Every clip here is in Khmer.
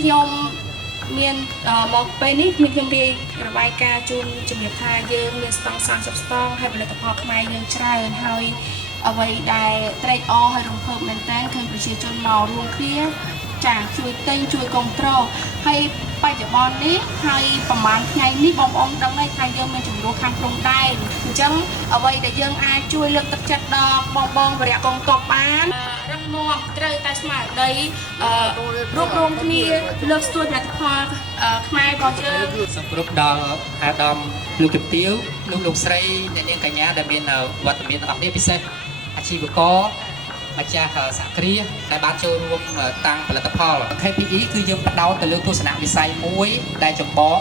ខ្ញុំមានមកពេលនេះខ្ញុំរៀបរបាយការណ៍ជូនជំរាបថាយើងមានស្តង់30ស្តង់ហើយផលិតផលខ្មែរយើងច្រើនហើយអ្វីដែលត្រេកអរហើយរំភើបមែនតើឃើញប្រជាជនមករួមគ្នាចាជួយទិញជួយគ្រប់គ្រងហើយបច្ចុប្បន្ននេះហើយប្រហែលថ្ងៃនេះបងប្អូនដឹងហើយថាយើងមានចំនួនខាងព្រំដែនអញ្ចឹងអ្វីដែលយើងអាចជួយលើកទឹកចិត្តដល់បងវរៈកងទ័ពបានរឹងមាំត្រូវតែស្មារតីរួបរวมគ្នាលើកស្ទួយផលិតផលខ្មែររបស់យើងសូមគោរពដល់អាដាមលោកជំទាវលោកស្រីអ្នកនាងកញ្ញាដែលមានវត្តមានរបស់នេះពិសេសអាជីវករម្ចាស់សហគ្រាសដែលបានចូលរួមតាំងផលិតផល KPE គឺយើងផ្ដោតទៅលើទស្សនវិស័យមួយដែលចម្បង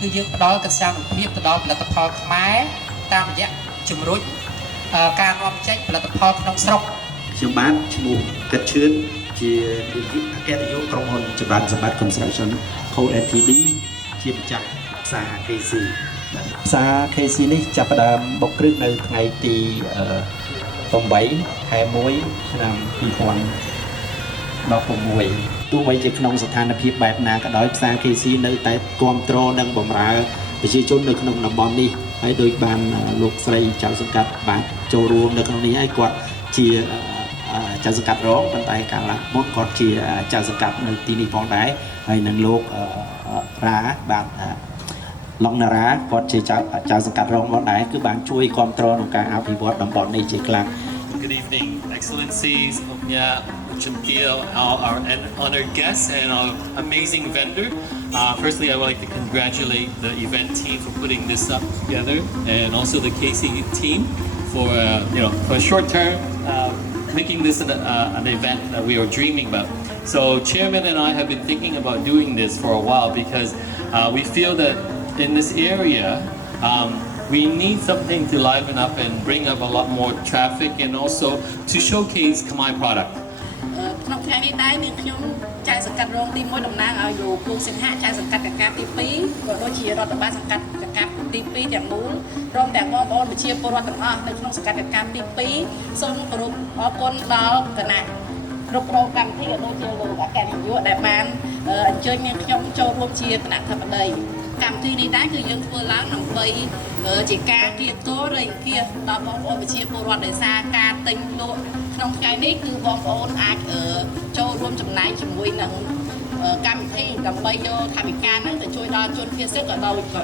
គឺយើងផ្ដល់កិច្ចការភាពទៅដល់ផលិតផលខ្មែរតាមរយៈជំរុញការនាំចេញផលិតផលក្នុងស្រុកខ្ញុំបានឈ្មោះកិតឈឿនជាអគ្គនាយកក្រុមហ៊ុនចម្រើនសម្បត្តិ Construction Co Ltd ជាម្ចាស់ផ្សារ KC ផ្សារ KC នេះចាប់ផ្ដើមបុកគ្រឹះនៅថ្ងៃទី8 ខែ 1 ឆ្នាំ 2016 ទោះបីជាក្នុងស្ថានភាពបែបណាក៏ដោយផ្សារ KC នៅតែគ្រប់គ្រងនិងបម្រើប្រជាជននៅក្នុងតំបន់នេះហើយដោយបានលោកស្រីចៅសង្កាត់បានចូលរួមនៅក្នុងនេះហើយគាត់ជាចៅសង្កាត់រងប៉ុន្តែកាលមុនគាត់ជាចៅសង្កាត់នៅទីនេះផងដែរហើយនឹងលោករ៉ាបាទឡុងណារ៉ាគាត់ជាចៅសង្កាត់រងមកដែរគឺបានជួយគ្រប់គ្រងក្នុងការអភិវឌ្ឍតំបន់នេះជាខ្លាំង Good evening, Excellencies, Omnia, Chumkil, our honored guests, and our amazing vendor. Firstly, I would like to congratulate the event team for putting this up together, and also the KC team for for a short term making this an event that we are dreaming about. So, Chairman and I have been thinking about doing this for a while because we feel that in this area. We need something to liven up and bring up a lot more traffic and also to showcase Khmer product. ក្នុងថ្ងៃនេះដែរនាងខ្ញុំចៅសង្កាត់រងទី1តំណាងឲ្យលោកពូសិង្ហចៅសង្កាត់កកាទី2ក៏ដូចជារដ្ឋបាលសង្កាត់កកាទី2ទាំងមូលព្រមទាំងបងប្អូនប្រជាពលរដ្ឋទាំងអស់នៅក្នុងសង្កាត់កកាទី2សូមគោរពអរគុណដល់គណៈគ្រប់គ្រងកម្មវិធីក៏ដូចជាលោកអគ្គនាយកដែលបានអញ្ជើញនាងខ្ញុំចូលរួមជាគណៈធិបតីកម្មវិធីនេះដែរគឺយើងធ្វើឡើងដើម្បីជាការគៀកតរៃគៀដល់បងប្អូនប្រជាពលរដ្ឋដោយសារការទិញលក់ក្នុងថ្ងៃនេះគឺបងប្អូនអាចចូលរួមចំណាយជាមួយនឹងកម្មវិធីដើម្បីយកថវិកាហ្នឹងទៅជួយដល់ជនភៀសក៏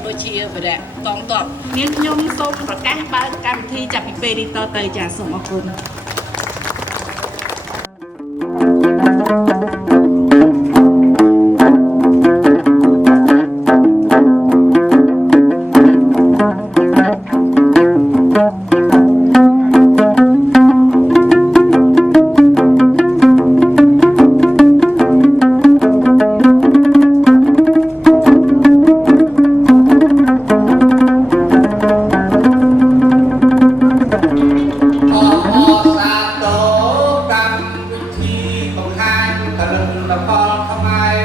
ដូចជាវរៈកងទ័ពនាងខ្ញុំសូមប្រកាសបើកកម្មវិធីចាប់ពីពេលនេះតទៅចាសូមអរគុណផលខ្មែរ